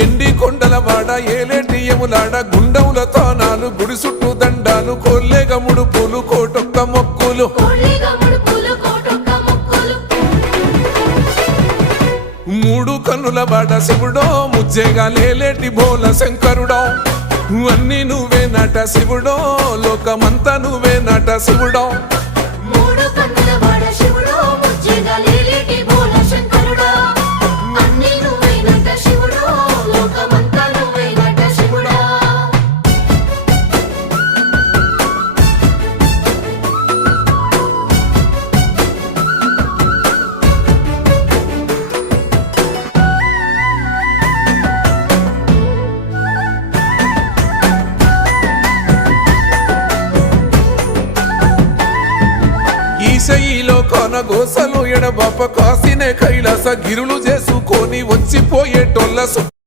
ఎండి కొండల వాడ ఏలేటియములాడ గుండముల తానాలు గుడి చుట్టూ దండాలు కోల్లేగ ముడుపులు కోటొక్క మొక్కులు మూడు కన్నుల వాడ శివుడో ముజ్జేగా లేలేటి బోల శంకరుడో అన్ని నువ్వే నట శివుడో లోకమంతా నువ్వే నట శివుడో ఈశయిలో కొనగోసలు ఎడబాప కాసినే కైలాస గిరులు చేసుకొని వచ్చిపోయేటోళ్ళ